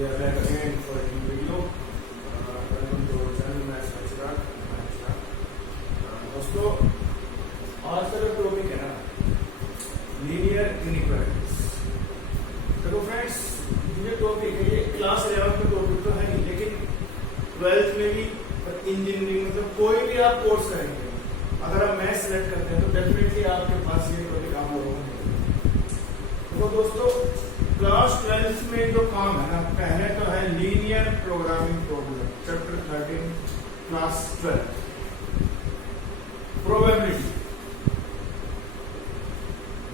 We are back again for a new video. Welcome to our channel Maths by Chirag. दोस्तों आज का जो topic है ना लीनियर इनइक्वालिटीज। देखो फ्रेंड्स, ये टॉपिक है, ये क्लास 11 का टॉपिक तो है नहीं, लेकिन 12th में भी और इंजीनियरिंग मतलब कोई भी आप कोर्स करेंगे, अगर आप मैथ्स सेलेक्ट करते हैं तो डेफिनेटली आपके पास ये टॉपिक आप लोगों को मिलेगा। तो दोस्तों क्लास 12th में जो काम है ना, पहले तो है linear programming problem, chapter 13 class 12 probability.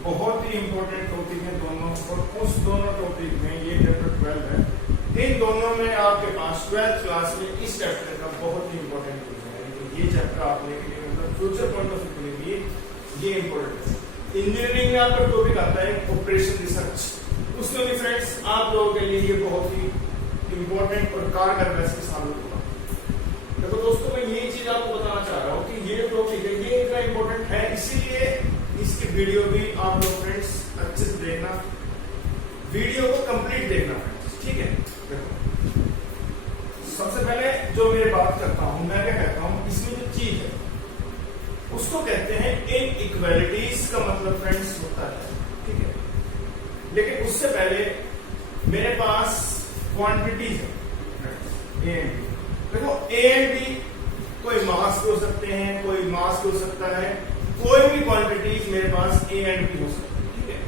बहुत ही इंपॉर्टेंट टॉपिक है दोनों, और उस दोनों टॉपिक में ये चैप्टर 12 है, इन दोनों में आपके पास 12th क्लास में इस चैप्टर का बहुत ही इंपॉर्टेंट है। ये चैप्टर आपने के लिए मतलब फ्यूचर पॉइंट ऑफ व्यू के लिए ये इंपॉर्टेंट है। इंजीनियरिंग में आपका टॉपिक आता है ऑपरेशन रिसर्च, उसमें भी फ्रेंड्स आप लोगों के लिए ये बहुत ही इंपॉर्टेंट और कारगर वैसे साबित होगा। देखो दोस्तों, मैं ये चीज आपको बताना चाह रहा हूँ कि ये टॉपिक है, ये इतना इंपॉर्टेंट है, इसीलिए इसकी वीडियो भी आप लोग फ्रेंड्स अच्छे से देखना, वीडियो को कंप्लीट देखना फ्रेंड्स, ठीक है। देखो सबसे पहले जो मैं बात करता हूँ, मैं क्या कहता हूँ, इसमें जो चीज है उसको कहते हैं इनइक्वालिटीज का मतलब फ्रेंड्स होता है, ठीक है। लेकिन उससे पहले मेरे पास क्वांटिटीज है ए एंड बी। देखो ए एंड बी कोई मास के हो सकते हैं, कोई मास के हो सकता है, कोई भी क्वांटिटीज मेरे पास ए एंड बी हो सकती है, ठीक है।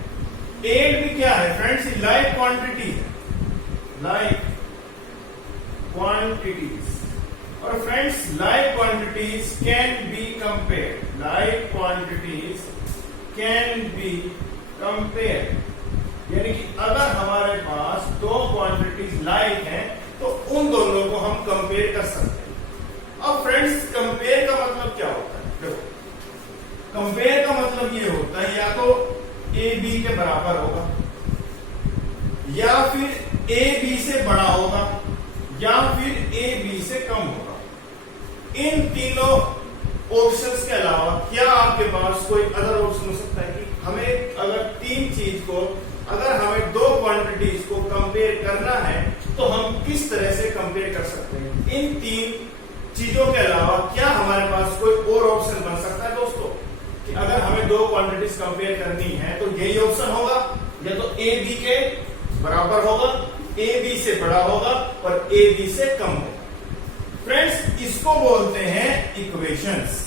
ए एंड बी क्या है फ्रेंड्स? लाइक क्वांटिटी है, लाइक क्वांटिटीज। और friends like quantities can be compare, like quantities can be compare, यानी कि अगर हमारे पास दो क्वांटिटीज लाइक हैं तो उन दोनों को हम कंपेयर कर सकते हैं। अब फ्रेंड्स कंपेयर का मतलब क्या होता है? देखो कंपेयर का मतलब ये होता है या तो ए बी के बराबर होगा, या फिर ए बी से बड़ा होगा, या फिर ए बी से कम होगा। इन तीनों ऑप्शंस के अलावा क्या आपके पास कोई अदर ऑप्शन हो सकता है कि हमें अगर तीन चीज को, अगर हमें दो क्वांटिटीज को कंपेयर करना है तो हम किस तरह से कंपेयर कर सकते हैं? इन तीन चीजों के अलावा क्या हमारे पास कोई और ऑप्शन बन सकता है दोस्तों कि अगर हमें दो क्वांटिटीज कंपेयर करनी है तो यही ऑप्शन होगा, या तो ए बी के बराबर होगा, ए बी से बड़ा होगा और ए बी से कम होगा। फ्रेंड्स इसको बोलते हैं इक्वेशंस,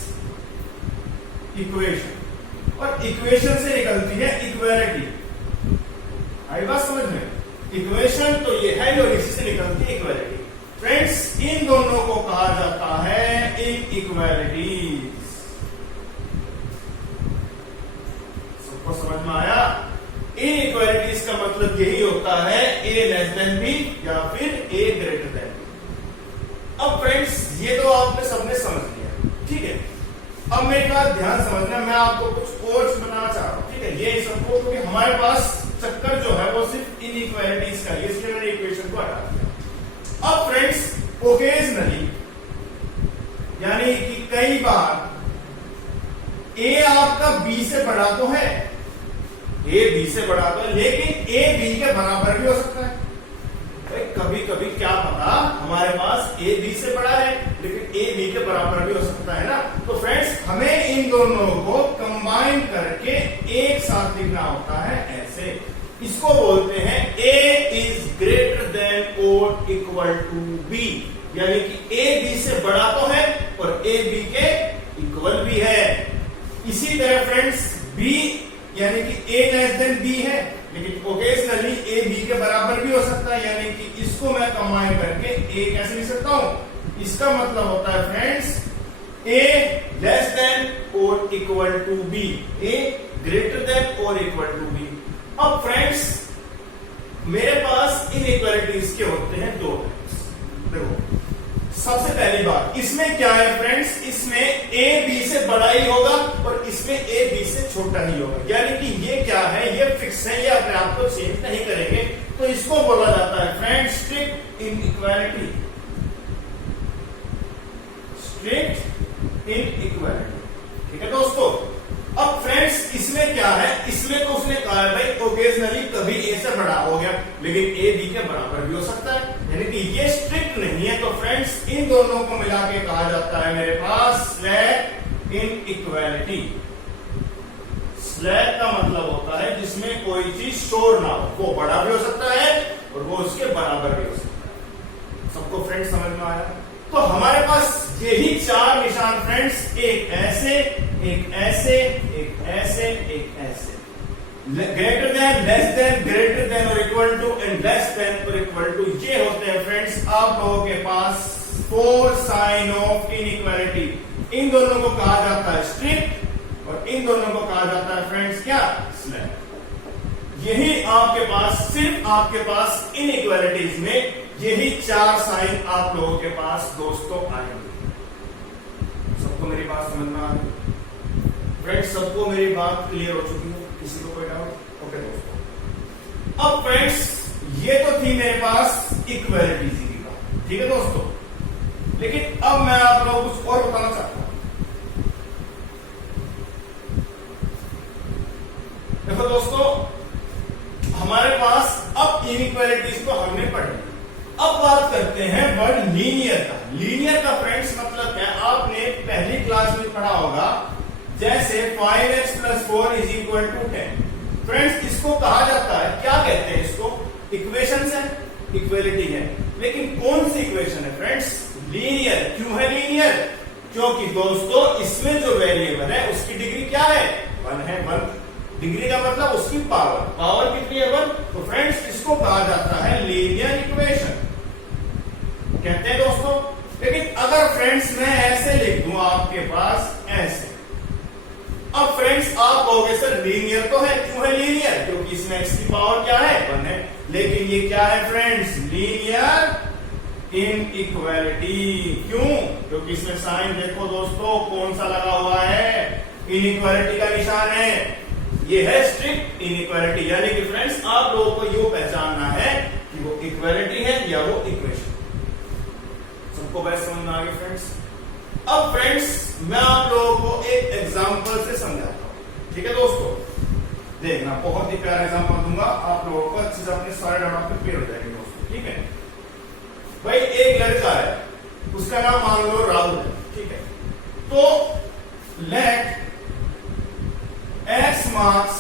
इक्वेशन। और इक्वेशन से निकलती है इक्वालिटी। आई बात समझ में? इक्वेशन तो ये है और इसी से निकलती है इक्वालिटी। फ्रेंड्स इन दोनों को कहा जाता है इनइक्वालिटीज। सबको समझ में आया? इनइक्वालिटीज का मतलब यही होता है ए लेस देन बी या फिर ए ग्रेटर देन बी। अब फ्रेंड्स ये तो आपने सबने समझ लिया, ठीक है। अब मेरी बात ध्यान समझना, मैं आपको कुछ और बताना चाह रहा हूं, ठीक है। ये सबको, क्योंकि हमारे पास चक्कर जो है वो सिर्फ इनइक्वालिटीज का, इसलिए मैंने इक्वेशन को हटा दिया। अब फ्रेंड्स ओकेजनली, यानी कि कई बार ए आपका बी से बड़ा तो है, ए बी से बड़ा तो है, लेकिन ए बी के बराबर भी हो सकता है। कभी कभी क्या पता हमारे पास ए बी से बड़ा है लेकिन ए बी के बराबर भी हो सकता है ना। तो फ्रेंड्स हमें इन दोनों को कंबाइन करके एक साथ लिखना होता है ऐसे। इसको बोलते हैं ए इज ग्रेटर देन और इक्वल टू बी, यानी कि ए बी से बड़ा तो है और ए बी के इक्वल भी है। इसी तरह फ्रेंड्स बी यानी कि ए लेस देन बी है, लेकिन ओकेजनली ए बी के बराबर भी हो सकता है, यानी कि इसको मैं कंबाइन करके ए कैसे लिख सकता हूं? इसका मतलब होता है फ्रेंड्स ए लेस देन और equal to B, A greater than और इक्वल टू बी। अब फ्रेंड्स मेरे पास इनइक्वालिटीज के होते हैं दो टाइप्स। देखो सबसे पहली बात, इसमें क्या है फ्रेंड्स? इसमें ए बी से बड़ा ही होगा और इसमें ए बी से छोटा ही होगा, यानी कि ये क्या है, ये फिक्स है, ये अपने आप को चेंज नहीं करेंगे। तो इसको बोला जाता है friends strict inequality, strict inequality, ठीक है दोस्तों। अब फ्रेंड्स इसमें क्या है, इसमें तो उसने कहा है भाई ओकेजनली कभी ए से से बड़ा हो गया, लेकिन ए बी के बराबर भी हो सकता है, यानी कि ये स्ट्रिक्ट नहीं है। तो फ्रेंड्स इन दोनों को मिला के कहा जाता है मेरे पास स्लैक इनइक्वालिटी। स्लैक का मतलब होता है जिसमें कोई चीज शोर ना हो, वो बड़ा भी हो सकता है और वो उसके बराबर भी हो सकता है। सबको फ्रेंड्स समझ में आया? तो हमारे पास यही चार निशान फ्रेंड्स, एक ऐसे, एक ऐसे, एक ऐसे, एक ऐसे, greater than, less than, greater than और equal to and less than और इक्वल टू, ये होते हैं फ्रेंड्स आप लोगों के पास 4 साइन ऑफ इनइक्वालिटी। इन दोनों को कहा जाता है स्ट्रिक्ट और इन दोनों को कहा जाता है फ्रेंड्स क्या? स्लैक। यही आपके पास, सिर्फ आपके पास इनइक्वालिटीज में यही 4 साइन आप लोगों के पास दोस्तों आएंगे। सबको मेरी बात समझ में आ गई? फ्रेंड्स सबको मेरी बात क्लियर हो चुकी है? किसी को कोई डाउट? ओके दोस्तों, अब फ्रेंड्स ये तो थी मेरे पास इक्वालिटी की बात, ठीक है दोस्तों। लेकिन अब मैं आप लोगों को कुछ और बताना चाहता हूं। देखो दोस्तों, हमारे पास अब इनइक्वालिटीज को हमने पढ़ी। अब बात करते हैं वर्ड लीनियर का। लीनियर का फ्रेंड्स मतलब क्या? आपने पहली क्लास में पढ़ा होगा, जैसे 5x + 4 = 10। फ्रेंड्स इसको कहा जाता है, क्या कहते हैं इसको? इक्वेशन है, इक्वालिटी है, लेकिन कौन सी इक्वेशन है फ्रेंड्स? लीनियर। क्यों है लीनियर? क्योंकि दोस्तों इसमें जो वेरिएबल है उसकी डिग्री क्या है? 1 है। 1 डिग्री का मतलब उसकी पावर, पावर कितनी है? 1। तो फ्रेंड्स इसको कहा जाता है लीनियर इक्वेशन कहते हैं दोस्तों। लेकिन अगर फ्रेंड्स मैं ऐसे लिख दूं आपके पास ऐसे, अब फ्रेंड्स आप कहोगे सर लीनियर तो है। क्यों है लीनियर? क्योंकि इसमें x की पावर क्या है? 1 है। लेकिन ये क्या है फ्रेंड्स? Linear inequality. क्यों? क्योंकि इसमें साइन देखो दोस्तों कौन सा लगा हुआ है? इनइक्वालिटी का निशान है। ये है स्ट्रिक्ट इनइक्वालिटी, यानी कि फ्रेंड्स आप लोगों को ये पहचानना है कि वो इक्वालिटी है या वो इक्वेशन। सबको बात समझ में आ गई फ्रेंड्स? अब फ्रेंड्स मैं आप लोगों को एक एग्जांपल से समझाता हूं, ठीक है दोस्तों? देखना, बहुत ही प्यारा एग्जांपल दूंगा, आप लोगों को अच्छे से अपने सारे डाउट पे क्लियर हो जाएंगे दोस्तों, ठीक है? भाई एक लड़का है, उसका नाम मान लो राहुल है, ठीक है? तो let X marks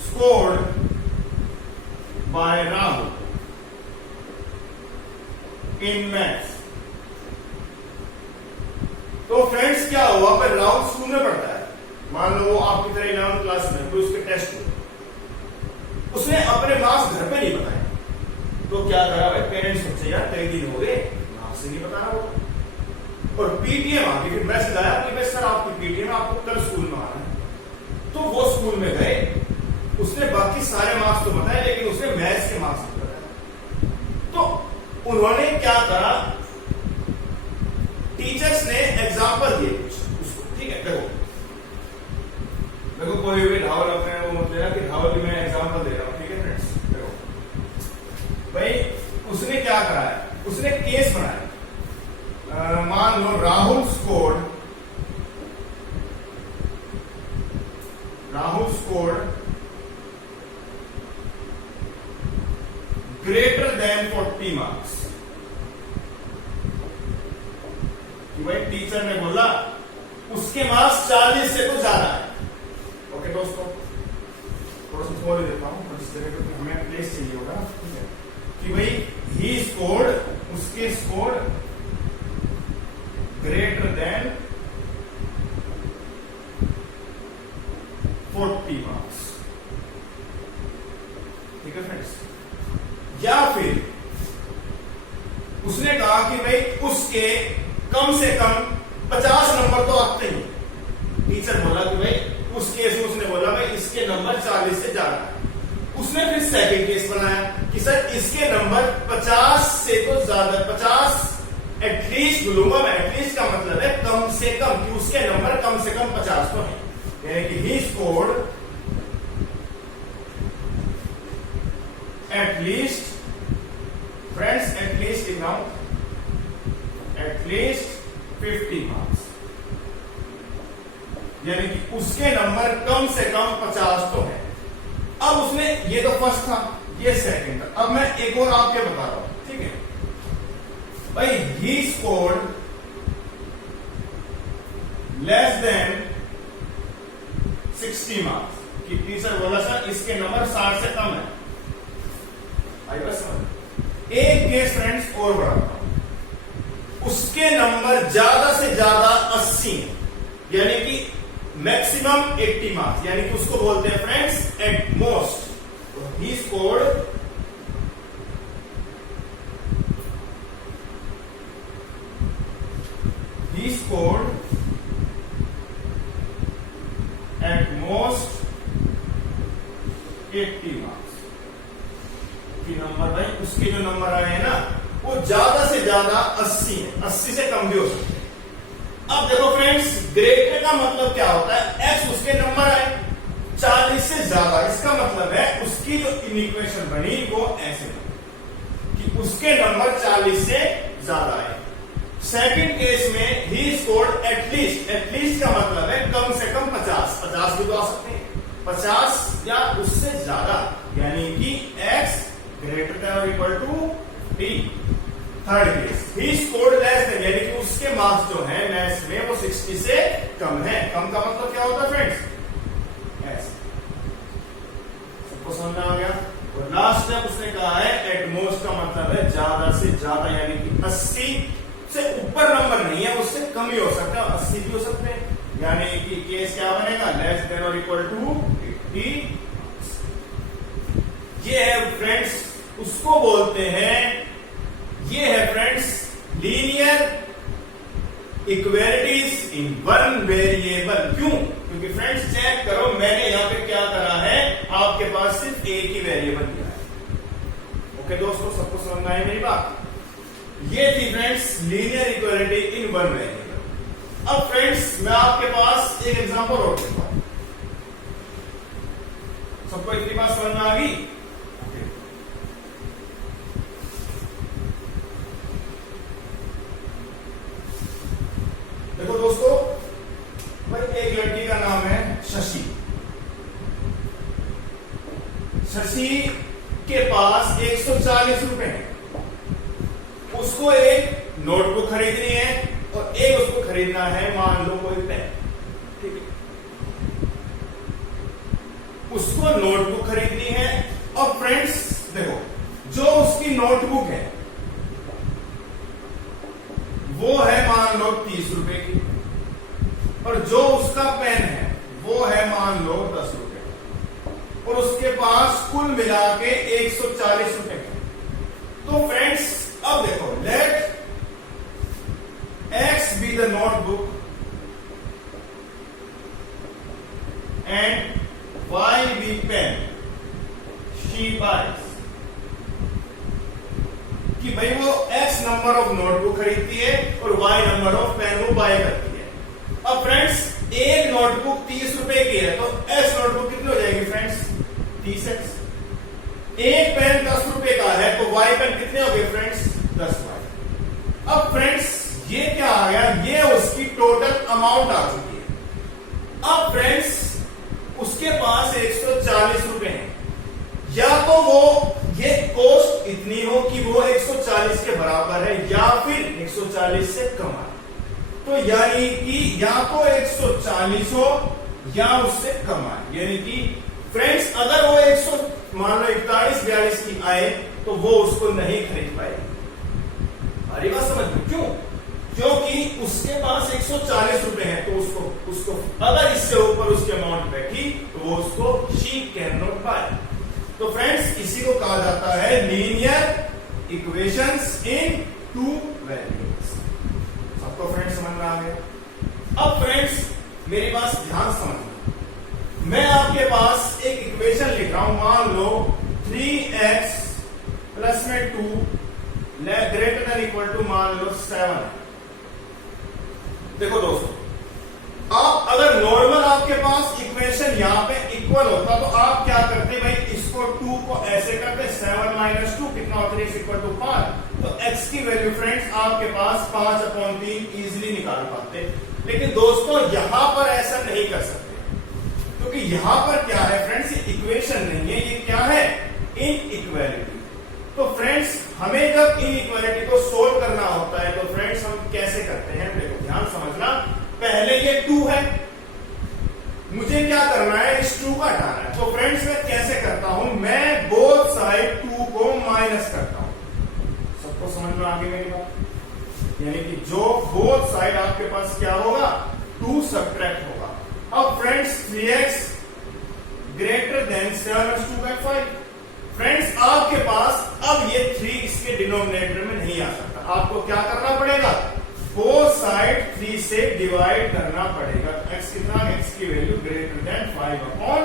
scored by Rahul in maths। तो फ्रेंड्स क्या हुआ? पर राहुल स्कूल में पढ़ता है, मान लो वो आपकी तरह 11th क्लास में, तो उसके टेस्ट हुए, उसने अपने मार्क्स घर पे नहीं बताए। तो क्या करा भाई? पेरेंट्स सोचे यार कई दिन हो गए मार्क्स से नहीं बता रहा वो, और पीटीएम आ गई, फिर मैसेज आया कि सर आपकी पीटीएम आपको कल स्कूल में आना है। तो वो स्कूल में गए, उसने बाकी सारे मार्क्स तो बताए, लेकिन उसने मैथ्स के मार्क्स नहीं बताए। तो उन्होंने क्या करा? टीचर्स ने एग्जाम्पल दिए कुछ उसको, ठीक है? देखो कोई भी राहुल अपने वो मत लेना कि राहुल भी मैं एग्जाम्पल दे रहा हूं, ठीक है फ्रेंड्स? देखो भाई उसने क्या करा है? उसने केस बनाया, मान लो Rahul scored greater than 40 marks. भाई टीचर ने बोला उसके मार्क्स 40 से तो ज्यादा है। ओके दोस्तों, थोड़ा सा छोड़ देता हूं क्योंकि हमें प्लेस चाहिए होगा, ठीक है? कि भाई ही स्कोर्ड, उसके स्कोर्ड ग्रेटर देन 40 मार्क्स, ठीक है फ्रेंड्स? या फिर उसने कहा कि भाई उसके कम से कम 50 नंबर तो आते ही। टीचर बोला कि भाई उस केस में उसने बोला भाई इसके नंबर 40 से ज्यादा है। उसने फिर सेकंड केस बनाया कि सर इसके नंबर 50 से तो ज्यादा, 50 एटलीस्ट बोलूंगा मैं, एटलीस्ट का मतलब है कम से कम, कि उसके नंबर कम से कम 50 तो है, यानी कि he scored at least, friends at least इनाउट एटलीस्ट 50 मार्क्स, यानी कि उसके नंबर कम से कम 50 तो है। अब उसने, ये तो फर्स्ट था, ये सेकंड था, अब मैं एक और आपके बता रहा हूं, ठीक है भाई। ही स्कोर्ड लेस देन 60 मार्क्स। कितनी सर बोला सर? इसके नंबर 60 से कम है। आई बस समझ। एक केस फ्रेंड्स और बढ़ाता हूं, उसके नंबर ज्यादा से ज्यादा 80, यानी कि मैक्सिमम 80 मार्क्स, यानी कि उसको बोलते हैं friends at most. He scored at most 80 marks. की नंबर भाई, उसके जो नंबर आए हैं ना वो ज्यादा से ज्यादा 80 है, 80 से कम भी हो सकते हैं। अब देखो फ्रेंड्स, ग्रेटर का मतलब क्या होता है? एक्स उसके नंबर आए 40 से ज्यादा, इसका मतलब है उसकी जो इक्वेशन बनी वो ऐसे बनी कि उसके नंबर 40 से ज्यादा आए। सेकंड केस में ही स्कोर्ड एटलीस्ट, एटलीस्ट का मतलब है कम से कम 50, 50 भी तो आ सकते हैं, 50 या उससे ज्यादा, यानी कि x ग्रेटर देन और equal to t। Third case, he scored less than, यानी कि उसके मार्क्स जो है मैथ्स में वो 60 से कम है। कम का मतलब क्या होता है फ्रेंड्स? ऐसे। सबको समझ में आ गया? और लास्ट में उसने कहा है एट मोस्ट का मतलब है ज्यादा से ज्यादा, यानी कि 80 से ऊपर नंबर नहीं है, उससे कम ही हो सकता है, 80 भी हो सकते हैं, यानी कि केस क्या बनेगा? लेस देन और इक्वल टू 80। ये है फ्रेंड्स, उसको बोलते हैं, ये है friends linear equalities in one variable. क्यों? क्योंकि फ्रेंड्स चेक करो, मैंने यहां पे क्या करा है, आपके पास सिर्फ एक ही वेरिएबल दिया है। ओके दोस्तों, सबको समझ में आई मेरी बात? ये थी friends linear equality in one variable. अब फ्रेंड्स मैं आपके पास एक एग्जांपल और देता हूं। सबको इतनी बात समझ में आ गई? देखो दोस्तों, भाई एक लड़की का नाम है शशि। शशि के पास 140 रुपए है। उसको एक नोटबुक खरीदनी है और एक उसको खरीदना है मान लो कोई पेन, ठीक है। उसको नोटबुक खरीदनी है। और फ्रेंड्स देखो, जो उसकी नोटबुक है वो है मान लो 30 रुपए की, और जो उसका पेन है वो है मान लो 10 रुपए का, और उसके पास कुल मिला के 140 रुपए का। तो फ्रेंड्स अब देखो, late x be the notebook and y be pen she buys। कि भाई वो x नंबर ऑफ नोटबुक खरीदती है और y नंबर ऑफ पेन वो बाय करती है। अब फ्रेंड्स एक नोटबुक 30 रुपए की है, तो x नोटबुक कितनी हो जाएगी फ्रेंड्स? 30x। एक पेन 10 रुपए का है, तो y पेन कितने हो गए फ्रेंड्स? 10y। अब फ्रेंड्स ये क्या आ गया? ये उसकी टोटल अमाउंट आ चुकी है। अब फ्रेंड्स उसके पास 140 रुपए हैं, या तो वो ये कॉस्ट इतनी हो कि वो 140 के बराबर है, या फिर 140 से कम है। तो यानी कि या तो 140 हो या उससे कम आए, यानी कि फ्रेंड्स अगर वो 100 मान लो 41-42 की आए तो वो उसको नहीं खरीद पाएगी। अरे बात समझ लो, क्यों? क्योंकि उसके पास 140 रुपए हैं, तो उसको अगर इससे ऊपर उसकी अमाउंट बैठी तो वो उसको शी कैन नॉट बाय। तो फ्रेंड्स इसी को कहा जाता है लीनियर इक्वेशंस इन टू वेरिएबल्स। सबको फ्रेंड्स समझ में आ गया? अब फ्रेंड्स मेरी बात ध्यान समझना, मैं आपके पास एक इक्वेशन लिख रहा हूं, मान लो 3x प्लस में 2 ग्रेटर देन इक्वल टू मान लो 7। देखो दोस्तों, आप अगर नॉर्मल आपके पास इक्वेशन यहां पे इक्वल होता तो आप क्या करते भाई, इसको 2 को ऐसे करते, 7 माइनस 2 कितना होता है? Equal to 5। तो x की वैल्यू फ्रेंड्स आपके पास 5/3 इजीली निकाल पाते। लेकिन दोस्तों यहां पर ऐसा नहीं कर सकते, क्योंकि क्योंकि यहां पर क्या है फ्रेंड्स, ये इक्वेशन नहीं है, ये क्या है, इनइक्वालिटी। तो फ्रेंड्स हमें जब इनइक्वालिटी को सोल्व करना होता है तो फ्रेंड्स हम कैसे करते हैं, देखो ध्यान समझना। पहले ये 2 है, मुझे क्या करना है, इस 2 का हटाना है। तो फ्रेंड्स मैं कैसे करता हूं, मैं बोथ साइड 2 को माइनस करता हूं। सबको समझ में आ गई मेरी बात? यानी कि जो बोथ साइड आपके पास क्या होगा, 2 सब्ट्रैक्ट होगा। अब friends 3x greater than 7/2/5। Friends आपके पास अब ये 3 इसके डिनोमिनेटर में नहीं आ सकता, आपको क्या करना पड़ेगा, बोथ साइड 3 से डिवाइड करना पड़ेगा। तो x कितना, x की वैल्यू ग्रेटर देन 5/3।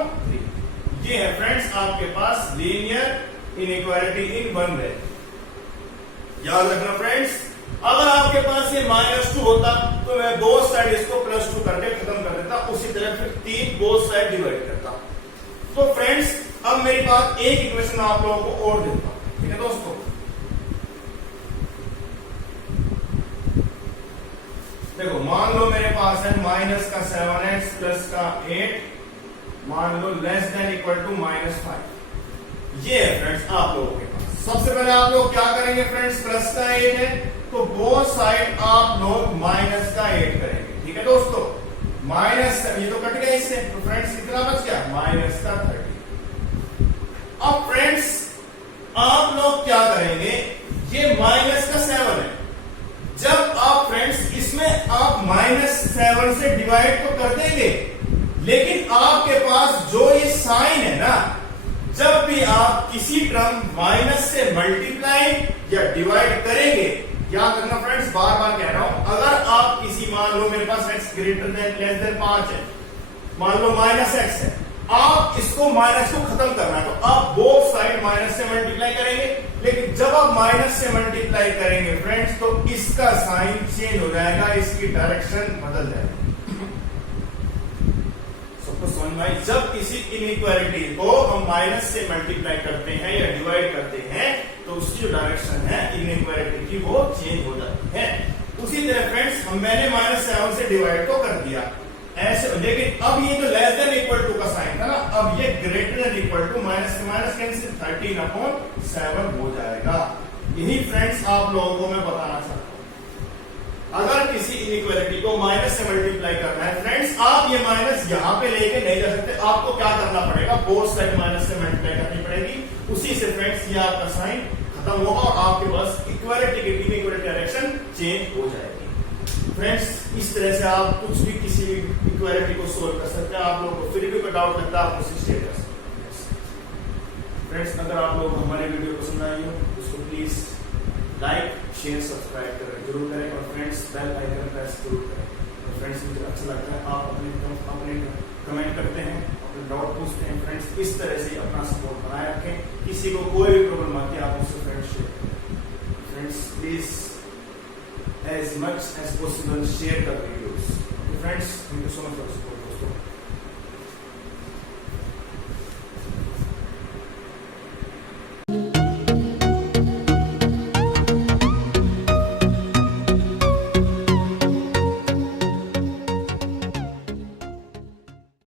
ये है फ्रेंड्स आपके पास linear inequality in one way. याद रखना फ्रेंड्स, अगर आपके पास ये -2 होता तो मैं बोथ साइड इसको +2 करके खत्म कर देता, उसी तरह फिर 3 बोथ साइड डिवाइड करता। तो फ्रेंड्स अब मेरी बात, एक इक्वेशन आप लोगों को और देता हूं, ठीक है दोस्तों। देखो मान लो मेरे पास है -7x +8, मान लो लेस देन इक्वल टू -5। ये है फ्रेंड्स आप लोगों के पास। सबसे पहले आप लोग क्या करेंगे फ्रेंड्स, +8 है तो बोथ साइड आप लोग -8 करेंगे, ठीक है दोस्तों। माइनस ये तो कट गया इससे, तो फ्रेंड्स कितना बच गया, -30। अब फ्रेंड्स आप लोग क्या करेंगे, ये -7 है, जब आप फ्रेंड्स इसमें आप -7 से डिवाइड तो कर देंगे, लेकिन आपके पास जो ये साइन है ना, जब भी आप किसी टर्म माइनस से मल्टीप्लाई या डिवाइड करेंगे, याद रखना फ्रेंड्स, बार बार कह रहा हूं, अगर आप किसी, मान लो मेरे पास x greater than less then 5 है, मान लो -x है, आप इसको माइनस को खत्म करना है तो आप बोथ साइड माइनस से मल्टीप्लाई करेंगे, लेकिन जब आप माइनस से मल्टीप्लाई करेंगे फ्रेंड्स तो इसका साइन चेंज हो जाएगा, इसकी डायरेक्शन बदल जाएगी। सबको समझ में आई? जब किसी इनइक्वालिटी को हम माइनस से मल्टीप्लाई करते हैं या डिवाइड करते हैं तो उसकी जो डायरेक्शन है इनइक्वालिटी की वो चेंज हो जाती है। उसी तरह फ्रेंड्स मैंने -7 से डिवाइड तो कर दिया ऐसे, लेकिन अब ये जो लेस देन इक्वल टू का साइन था ना, अब ये ग्रेटर देन इक्वल टू माइनस से माइनस कैंसिल 13/7 हो जाएगा। यही फ्रेंड्स आप लोगों को मैं बताना चाहता हूं। अगर किसी इनइक्वालिटी को माइनस से मल्टीप्लाई करना है फ्रेंड्स, आप ये माइनस यहां पे लेके नहीं जा सकते, आपको क्या करना पड़ेगा, बोथ साइड माइनस से मल्टीप्लाई करनी पड़ेगी। उसी से फ्रेंड्स ये आपका साइन खत्म होगा और आपके पास इक्वालिटी की इनइक्वालिटी डायरेक्शन चेंज हो जाएगी। फ्रेंड्स इस तरह से आप कुछ भी किसी भी इक्वालिटी को सोल्व कर सकते हैं। आप लोगों को फिर भी कोई डाउट लगता है आप उसे शेयर कर सकते हैं। फ्रेंड्स अगर आप लोग हमारे वीडियो पसंद आई हो उसको प्लीज लाइक शेयर सब्सक्राइब करें जरूर करें और फ्रेंड्स बेल आइकन प्रेस जरूर करें। और फ्रेंड्स मुझे अच्छा लगता है आप अपने कमेंट करते हैं, अपने डाउट पूछते हैं। फ्रेंड्स इस तरह से अपना सपोर्ट बनाए रखें, किसी को कोई भी प्रॉब्लम आती है आप उससे फ्रेंड्स शेयर करें। Friends please as much as possible share the videos. Okay, friends, thank you so much for support.